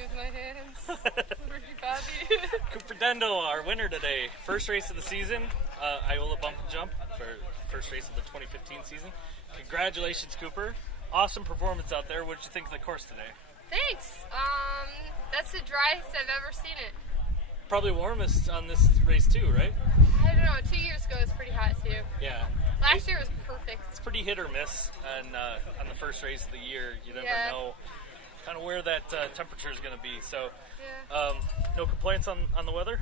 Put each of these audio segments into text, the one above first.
with my hands. Ricky Bobby. Cooper Dendo, our winner today. First race of the season, Iola Bump and Jump for first race of the 2015 season. Congratulations, Cooper. Awesome performance out there. What did you think of the course today? Thanks. That's the driest I've ever seen it. Probably warmest on this race too, right? I don't know. 2 years ago it was pretty hot too. Yeah. Last year was perfect. It's pretty hit or miss, and on the first race of the year, you never know kind of where that temperature is going to be. So, no complaints on the weather?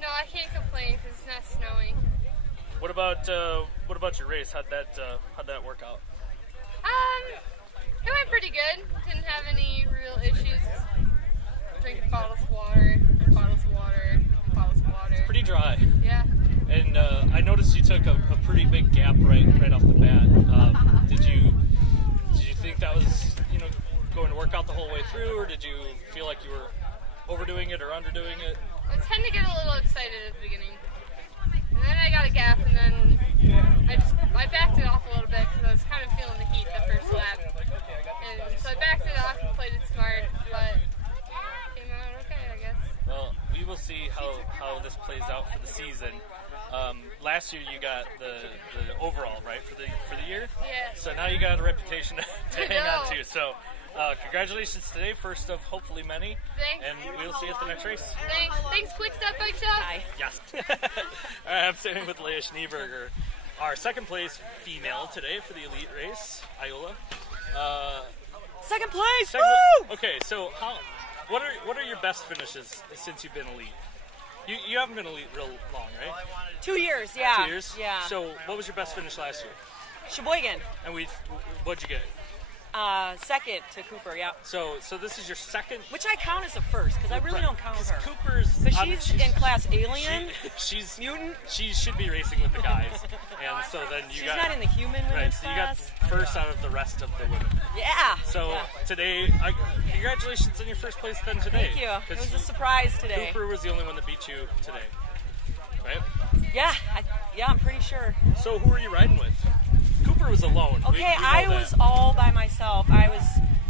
No, I can't complain because it's not snowing. What about your race? How'd that work out? It went pretty good. Didn't have any real issues. Drinking bottles of water, bottles of water, bottles of water. It's pretty dry. Yeah. And I noticed you took a pretty big gap right off the bat. Did you think that was going to work out the whole way through, or did you feel like you were overdoing it or underdoing it? I tend to get a little excited at the beginning, and then I got a gap, and then I backed it off a little bit because I was kind of feeling the heat the first lap, and so I backed it off and played it smart, but came out okay, I guess. Well, we will see how this plays out for the season. Last year you got the overall, right, for the year? Yeah. So now you got a reputation to hang on to. So congratulations today, first of hopefully many. Thanks. And we'll see you at the next race. Thanks, Quick Step Bike Shop. Hi. Yes. All right, I'm sitting with Leah Berger, our second place female today for the elite race, Iola. Second place! Woo! Okay, so what are your best finishes since you've been elite? You haven't been elite real long, right? 2 years, yeah. 2 years? Yeah. So what was your best finish last year? Sheboygan. And what'd you get? Second to Cooper, yeah. So this is your second? Which I count as a first, because I really don't count her. Cooper's... But she's in class alien, she's mutant. She should be racing with the guys. And so then She's not in the human women's so you got class. first out of the rest of the women. Yeah. So today, congratulations on your first place then today. Thank you. It was a surprise today. Cooper was the only one that beat you today, right? Yeah, I'm pretty sure. So who were you riding with? Cooper was alone. Okay, I was all by myself. I was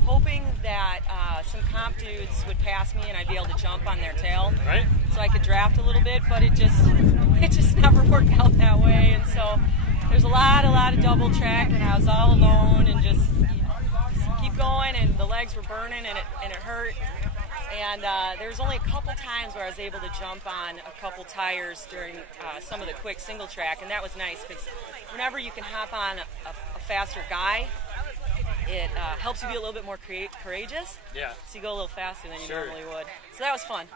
hoping that some comp dudes would pass me and I'd be able to jump on their tail, right? So I could draft a little bit, but it just never worked out that way. And so there's a lot of double track, and I was all alone and just keep going, and the legs were burning and it hurt. And there was only a couple times where I was able to jump on a couple tires during some of the quick single track, and that was nice because whenever you can hop on a faster guy, it helps you be a little bit more courageous. Yeah. So you go a little faster than you normally would. So that was fun.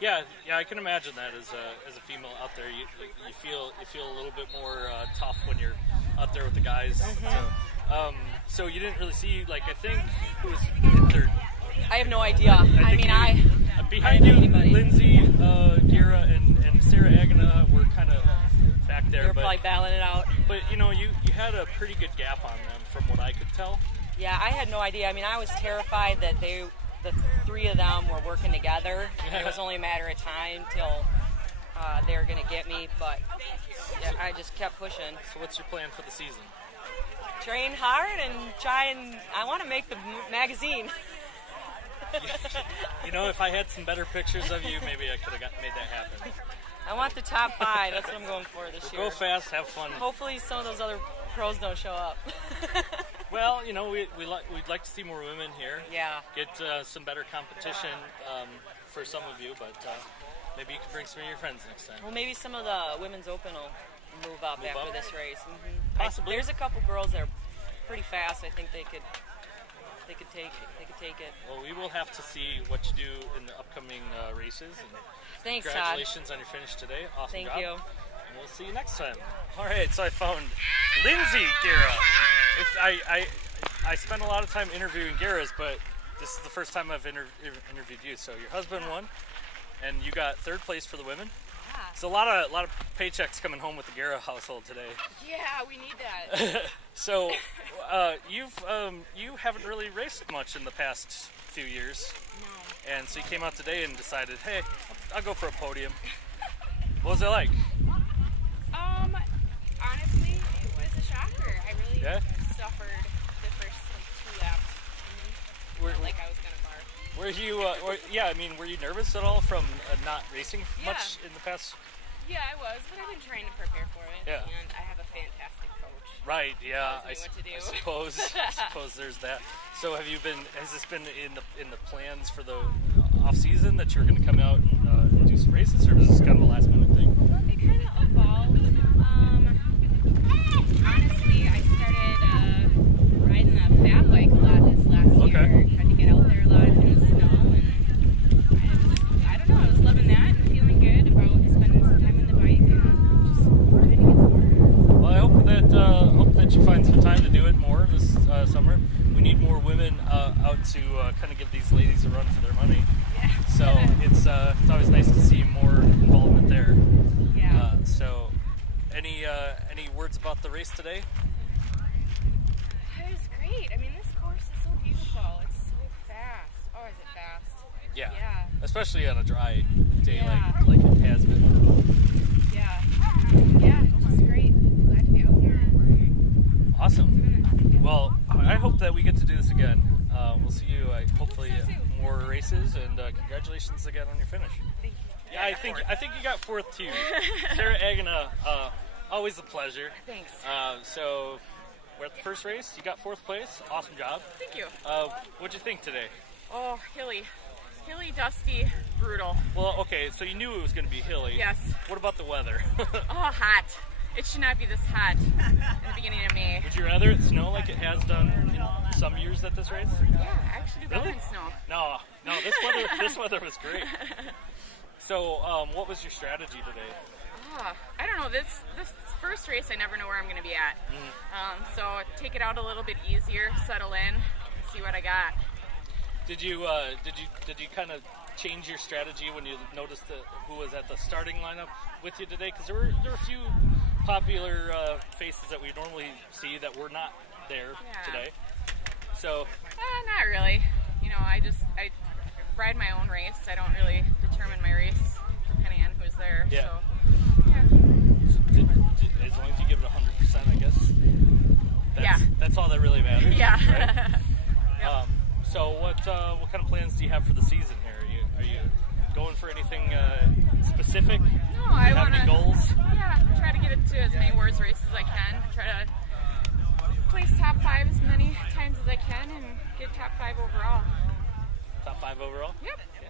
Yeah, I can imagine that as a female out there, you feel a little bit more tough when you're out there with the guys. Mm-hmm. So you didn't really see, like, I think who was in third. I have no idea. I mean, behind you, Lindsay, Gira, and Sarah Agana were kind of back there. They were probably battling it out. But you had a pretty good gap on them from what I could tell. Yeah, I had no idea. I mean, I was terrified that the three of them were working together. It was only a matter of time till they were going to get me. But yeah, I just kept pushing. So what's your plan for the season? Train hard and I want to make the magazine. If I had some better pictures of you, maybe I could have made that happen. I want the top 5. That's what I'm going for this year. Go fast, have fun. Hopefully some of those other pros don't show up. Well, we'd like to see more women here. Yeah. Get some better competition for some of you, but maybe you can bring some of your friends next time. Well, maybe some of the Women's Open will move up after this race. Mm-hmm. Possibly. There's a couple girls that are pretty fast. I think they could take it. Well, we will have to see what you do in the upcoming races. And thanks, congratulations on your finish today. Awesome Thank job. you. And we'll see you next time. All right, so I found Lindsay Gira. I spent a lot of time interviewing Giras, but this is the first time I've interviewed you. So your husband won, and you got third place for the women. Yeah. So a lot of paychecks coming home with the Gira household today. Yeah, we need that. So you haven't really raced much in the past few years. No. And so you came out today and decided, hey, I'll go for a podium. What was it like? Honestly, it was a shocker. I really Yeah? suffered the first 2 laps. Felt like I was gonna barf. Were you? Yeah, I mean, were you nervous at all from not racing much in the past? Yeah, I was, but I've been trying to prepare for it. Yeah. And I have a fantastic coach. Right. Yeah. Tells me what to do. I suppose there's that. So have you been? Has this been in the plans for the off season that you're going to come out and do some races, or is this kind of a last minute thing? Well, it kind of evolved. Honestly, I started riding a fat bike a lot this last year. Tried to get out there a lot in the snow, and I don't know. I was loving that and feeling good about spending some time on the bike and just trying to get some more. Well, I hope that you find some time to do it more this summer. We need more women out to kind of give these ladies a run for their money. Yeah. So it's always nice to see more involvement there. Yeah. So any words about the race today? It was great. I mean, this course is so beautiful. It's so fast. Oh, is it fast? Yeah. Yeah. Especially on a dry day Yeah. like it has been. Yeah. Yeah, just great. Glad to be out here. Awesome. Well, I hope that we get to do this again. We'll see you hopefully at more races, and congratulations again on your finish. Thank you. Yeah, I think you got fourth too. Sarah Agana, always a pleasure. Thanks. So we're at the first race. You got fourth place. Awesome job. Thank you. What'd you think today? Oh, hilly, dusty, brutal. Well, okay, so you knew it was going to be hilly. Yes. What about the weather? Oh, hot. It should not be this hot in the beginning of May. Would you rather it snow like it has done in some years at this race? Yeah, I actually do better Really? than snow. No, this weather was great. So, what was your strategy today? I don't know. This first race, I never know where I'm going to be at. So take it out a little bit easier, settle in, and see what I got. Did you kind of change your strategy when you noticed who was at the starting lineup with you today? Because there were a few popular faces that we normally see that were not there today. So not really. You know, I ride my own race. I don't really determine my race depending on who's there. Yeah. So, yeah. As long as you give it 100%, I guess. That's all that really matters. Yeah. Right? Yep. So what kind of plans do you have for the season here? Are you going for anything specific? No, I want to. Any goals? Yeah, try to get it to as many WORS races as I can. Try to place top 5 as many times as I can and get top 5 overall. Top 5 overall? Yep. Yeah.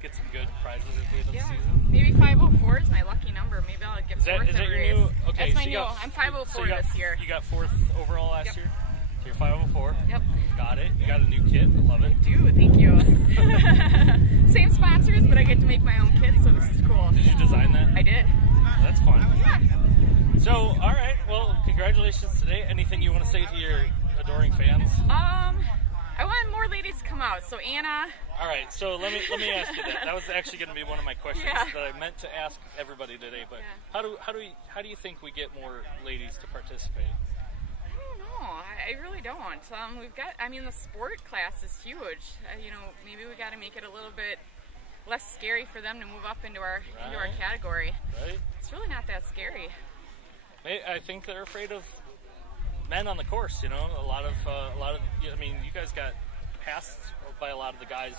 Get some good prizes at the end of the season. Maybe 504 is my lucky number. Maybe I'll get 4th Is that every your race. new? Okay, That's my so new. I'm 504 this year. You got 4th overall last year? So you're 504. Yep. Got it. You got a new kit. I love it. I do, thank you. Same sponsors, but I get to make my own kit, so this is cool. Did you design that? I did. That's fun. Yeah. So, all right. Well, congratulations today. Anything you want to say to your adoring fans? I want more ladies to come out. So Anna. All right. So let me ask you that. That was actually going to be one of my questions Yeah. that I meant to ask everybody today. But how do you think we get more ladies to participate? I don't know. I really don't. We've got. I mean, the sport class is huge. You know, maybe we got to make it a little bit less scary for them to move up into our category. Right. It's really not that scary. I think they're afraid of men on the course. You know, a lot of. I mean, you guys got passed by a lot of the guys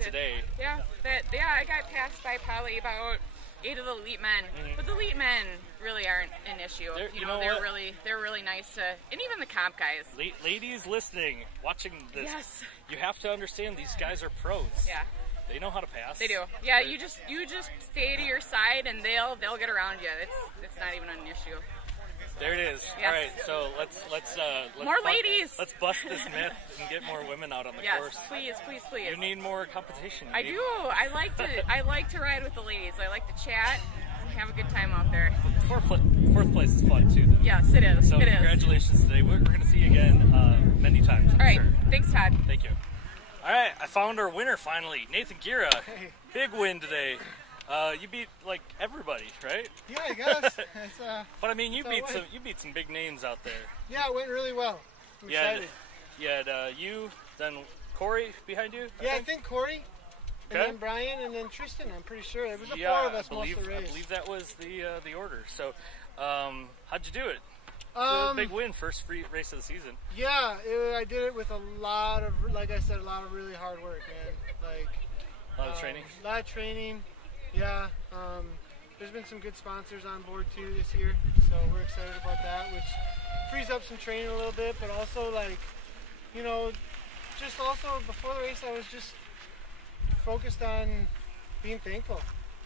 today. Yeah. I got passed by probably about 8 of the elite men. But the elite men really aren't an issue. They're really nice to, and even the comp guys. Ladies listening, watching this, Yes. you have to understand these guys are pros. Yeah. They know how to pass. They do. Yeah, right. You just stay to your side and they'll get around you. It's not even an issue. There it is. Yes. All right, so let's more ladies. Let's bust this myth and get more women out on the course. Yes, please. You need more competition. I do. I like to ride with the ladies. I like to chat and have a good time out there. Fourth place is fun too, though. Yes, it is. So congratulations today. We're going to see you again many times. All right. Sure. Thanks, Todd. Thank you. All right, I found our winner finally, Nathan Gira. Hey. Big win today. You beat like everybody, right? Yeah, I guess. But I mean, you beat some big names out there. Yeah, it went really well. I'm excited. You had you, then Cory behind you. I think Cory, and then Brian, and then Tristan. I'm pretty sure it was the 4 of us most of the race. I believe that was the order. So, how'd you do it? Big win, first race of the season. Yeah, I did it with a lot of, like I said, a lot of really hard work, man. Like a lot of training. A lot of training. Yeah. There's been some good sponsors on board too this year, so we're excited about that, which frees up some training a little bit, but also like, you know, just also before the race I was just focused on being thankful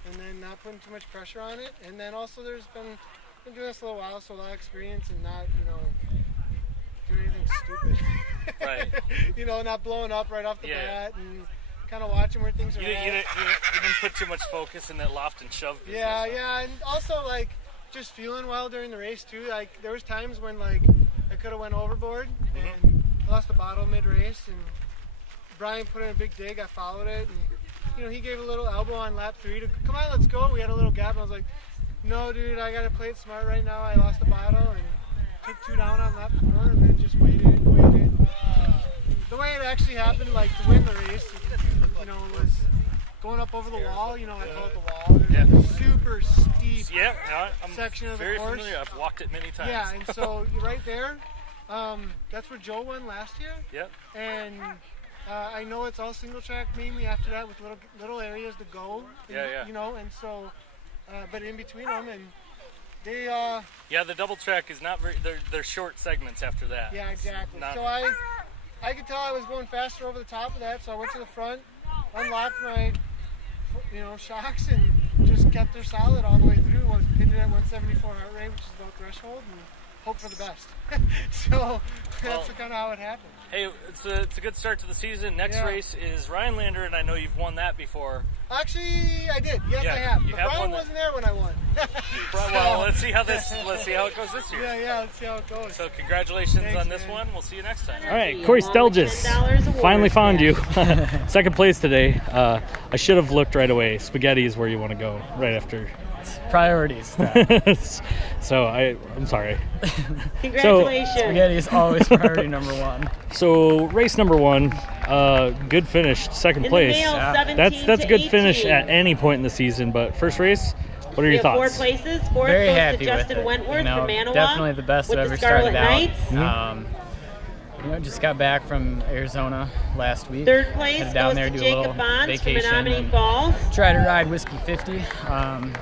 and then not putting too much pressure on it. And then also there's been doing this a little while, so a lot of experience and not, you know, doing anything stupid. Right. You know, not blowing up right off the bat and kind of watching where things are at. You didn't put too much focus in that loft and shove business. Yeah, and also like just feeling well during the race too. Like there was times when like I could have went overboard and I lost the bottle mid-race, and Brian put in a big dig. I followed it, and you know, he gave a little elbow on lap 3 to come on, let's go. We had a little gap, and I was like, no, dude, I gotta play it smart right now. I lost the bottle and took 2 down on lap 4, and then just waited. The way it actually happened, like to win the race, you know, was going up over the wall. You know, I call it the wall. There's a super steep section of the course. Very familiar. I've walked it many times. Yeah, and so you're right there. That's where Joe won last year. Yep. And I know it's all single track mainly after that with little areas to go. Yeah. You know, and so, but in between them, and they. Yeah, the double track is not very. They're short segments after that. Yeah, exactly. So I could tell I was going faster over the top of that, so I went to the front, unlocked my, you know, shocks, and just kept her solid all the way through. Was pinned it at 174 heart rate, which is about threshold, and hope for the best. So that's kind of how it happened. Hey, it's a good start to the season. Next race is Rhinelander, and I know you've won that before. Actually, I did. Yes, I have. But Brian wasn't there when I won. Well, let's see how it goes this year. Yeah, let's see how it goes. So congratulations on this one. We'll see you next time. All right, Cory Stelgis, finally found you. Second place today. I should have looked right away. Spaghetti is where you want to go right after. Priorities. So I'm sorry. Congratulations. Spaghetti is always priority number 1. So race number 1, good finish, second place. That's a good finish at any point in the season. But first race, what are your thoughts? 4 places. 4th Very goes happy to Justin with it. Wentworth You know, from Manawa. Definitely the best I've ever started out. You know, just got back from Arizona last week. 3rd place Headed down goes there, to do a little Jacob Bonds from vacation Menominee Falls. Try to ride Whiskey 50.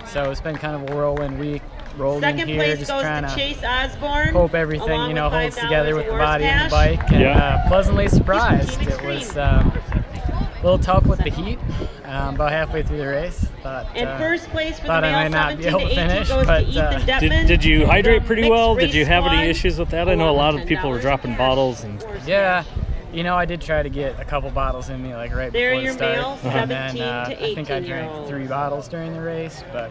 So it's been kind of a whirlwind week. Rolled in 2nd here, place just goes trying to to Chase Osborne. hope everything, you know, holds together with the body and the bike. And pleasantly surprised. It was a little tough with the heat. About halfway through the race. And first place for the I male might not 17 be able to finish, goes but to Ethan Detman. Did you hydrate pretty well? Did you have any Race issues with that? I know a lot of people were dropping bottles. And yeah, you know, I did try to get a couple bottles in me, like right There before your the start. male 17 to I think I 18-year-olds. drank 3 bottles during the race, but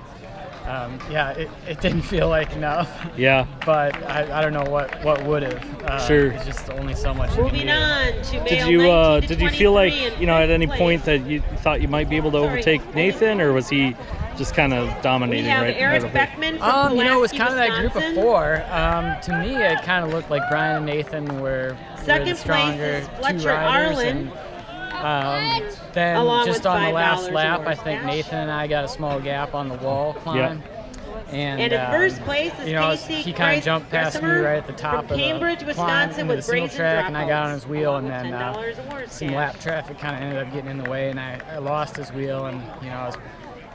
yeah, it didn't feel like enough. Yeah. But I don't know what would have. Sure. It's just only so much. You Moving can do. on to male 19 to did you feel like, 23 you know, at any place. point that you thought you might be able to overtake Nathan, or was he just kind of dominating We have right Eric away? Beckman from You know, it was Pulaski, kind of that group of Wisconsin. 4. To me, it kind of looked like Brian and Nathan were Second the stronger place is Fletcher 2 riders. Arlen. Then Along just with on the last $5 lap, I towards think cash. Nathan and I got a small gap on the wall climb. And in first place is you know, Casey he kind of jumped past me right at the top from of Cambridge, the Wisconsin, climb with into the single brazen track, and I got dropouts. on his wheel, and then $10 awards some cash. lap traffic kind of ended up getting in the way, and I lost his wheel, and you know, I was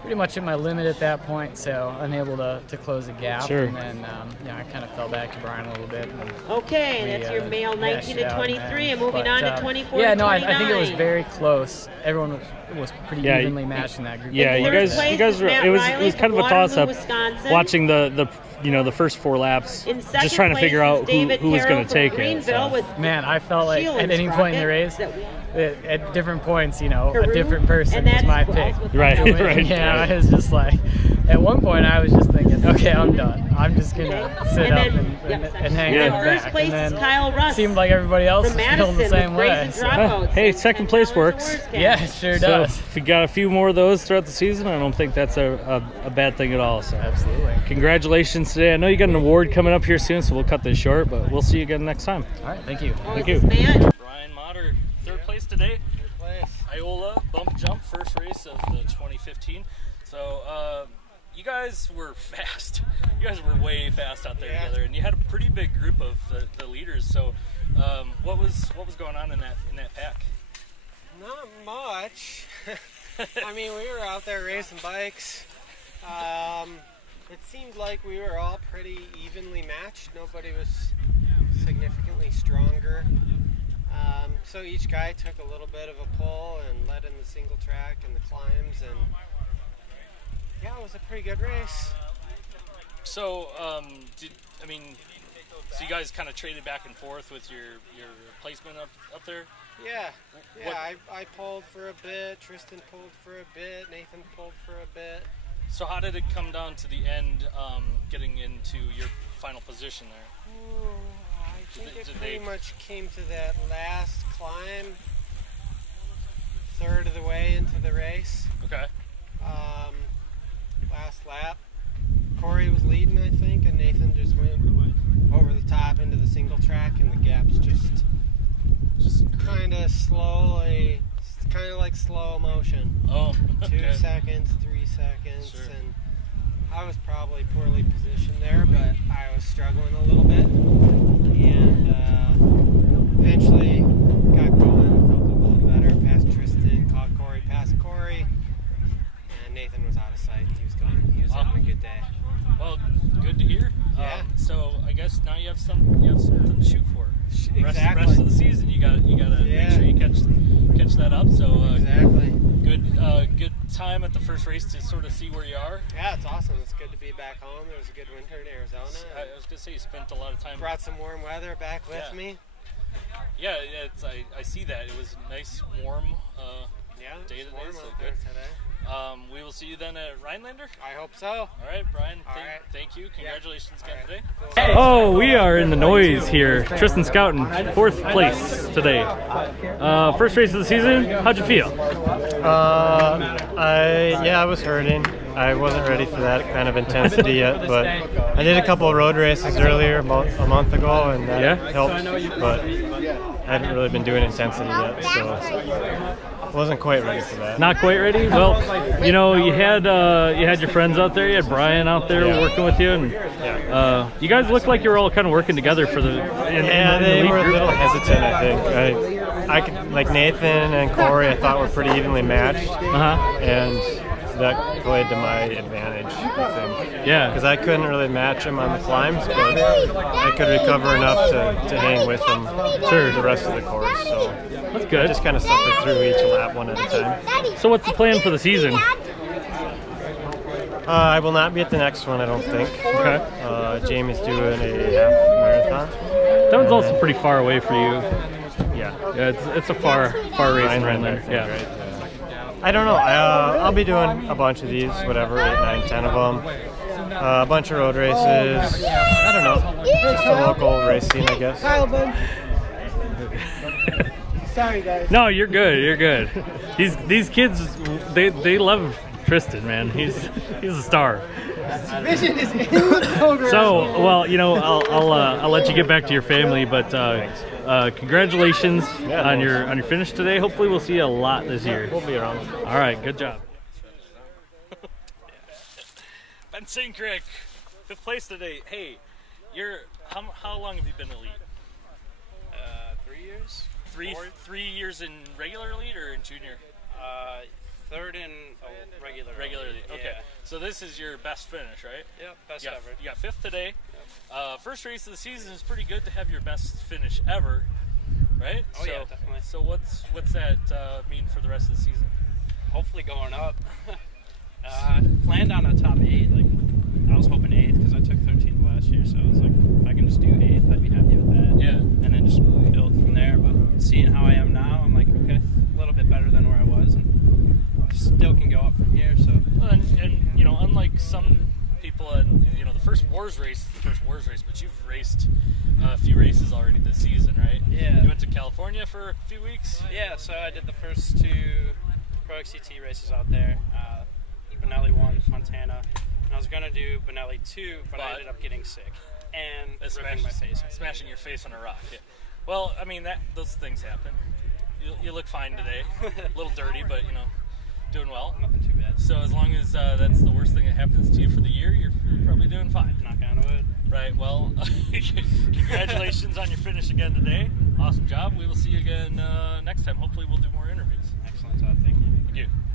pretty much at my limit at that point, so unable to close the gap. Sure. And then you know, I kind of fell back to Brian a little bit. And Okay, that's your male 19 to 23, and moving on to 24 yeah, to no, 29. I think it was very close. Everyone was pretty evenly matched in that group. Yeah, you First guys place were. is It was Matt Riley kind of a from toss up. Waterloo, Wisconsin. Watching the first 4 laps, In second just trying to place figure is out David who was Carroll going to from take it. Greenville So. with Man, I felt like Sheila at any point in the race, Sprocket at different points, you know, Peru, a different person and was that's my who pick. else with Right, Peru. right. Yeah, I was just like, at one point I was just thinking, okay, I'm done. I'm just going to sit And up then- and hang Yeah. out the First back. place And is then Kyle Russ it seemed like everybody else from was feeling the Madison same with way. brazen So. dropouts. Hey, and second place $10 works. awards cash. Yeah, it sure So does. if we got a few more of those throughout the season, I don't think that's a bad thing at all. So Absolutely. congratulations today. I know you got an award coming up here soon, so we'll cut this short, but we'll see you again next time. All right, thank you. Oh, Thank is you. this man? Brian Motter, 3rd place today. 3rd place. Iola bump jump, first race of the 2015. So you guys were fast. You guys were way fast out there together, and you had a pretty big group of the leaders. So, what was going on in that pack? Not much. I mean, we were out there racing bikes. It seemed like we were all pretty evenly matched. Nobody was significantly stronger. So each guy took a little bit of a pull and led in the single track and the climbs, and yeah, it was a pretty good race. So, so you guys kind of traded back and forth with your placement up there? Yeah, I pulled for a bit, Tristan pulled for a bit, Nathan pulled for a bit. So how did it come down to the end, getting into your final position there? Ooh, I think it pretty much came to that last climb, third of the way into the race. Okay. Last lap, Cory was leading, I think, and Nathan just went over the top into the single track, and the gaps just kind of slowly, kind of like slow motion. Oh, okay. 2 seconds, 3 seconds, sure. And I was probably poorly positioned there, but I was struggling a little bit, and eventually got going, felt a little better, passed Tristan, caught Cory, passed Cory, and Nathan was out of sight. He was gone. He was having a good day. Well, good to hear. Yeah. So I guess now you have something to shoot for. Exactly. Rest of the season, you gotta make sure you catch that up. So exactly. Good time at the first race to sort of see where you are. Yeah, it's awesome. It's good to be back home. There was a good winter in Arizona. I was gonna say you spent a lot of time. Brought some warm weather back with me. Yeah, I see that. It was a nice, warm day today. So good. We will see you then at Rhinelander. I hope so. All right, Brian. Thank you. Congratulations again today. Cool. Oh, we are in the noise here. Tristan Scout in 4th place today. First race of the season. How'd you feel? I was hurting. I wasn't ready for that kind of intensity yet, but I did a couple of road races earlier, about a month ago, and that helped. But I haven't really been doing intensity yet, so wasn't quite ready for that. Not quite ready? Well, you had your friends out there. You had Brian out there working with you, and you guys looked like you were all kind of working together for the. They were a little hesitant, I think. I could, like Nathan and Cory, I thought were pretty evenly matched, and that played to my advantage, I think. Yeah. Because I couldn't really match him on the climbs, but I could recover enough to hang with him through the rest of the course. So that's good. I just kind of suffered through each lap one at a time. So what's the plan for the season? I will not be at the next one, I don't think. Okay. Jamie's doing a half marathon. That one's also pretty far away for you. Yeah. Yeah, it's a far race around there. Yeah. Right? I don't know. I'll be doing a bunch of these, whatever, 8, 9, 10 of them. A bunch of road races. I don't know. Just a local race scene, I guess. Sorry, guys. No, you're good. You're good. These kids, they love Tristan, man. He's a star. Vision is in the program. So, well, I'll let you get back to your family, but congratulations on your finish today. Hopefully, we'll see you a lot this year. We'll be around. All right, good job. Ben Sinkrick, 5th place today. Hey, how long have you been elite? 3 years. 3 years in regular elite or in junior? 3rd in regularly. Okay. Yeah. So this is your best finish, right? Yep, best ever. You got 5th today. Yep. First race of the season is pretty good to have your best finish ever, right? Oh, yeah, definitely. So what's that mean for the rest of the season? Hopefully going up. Planned on a top 8. Like I was hoping 8th because I took 13th last year, so I was like, if I can just do 8th, I'd be happy with that. Yeah. And then just build from there. But seeing how I am now, I'm like, okay, a little bit better than where I was, and still can go up from here. So. And unlike some people, the first WORS race is the first WORS race, but you've raced a few races already this season, right? Yeah. You went to California for a few weeks? Yeah, so I did the first 2 Pro XCT races out there. Benelli 1, Fontana. And I was going to do Benelli 2, but I ended up getting sick and ripping my face off. Smashing your face on a rock. Yeah. Well, I mean, those things happen. You look fine today. A little dirty, but, Doing well? Nothing too bad. So as long as that's the worst thing that happens to you for the year, you're probably doing fine. Knock on wood. Right, well, congratulations on your finish again today. Awesome job. We will see you again next time. Hopefully we'll do more interviews.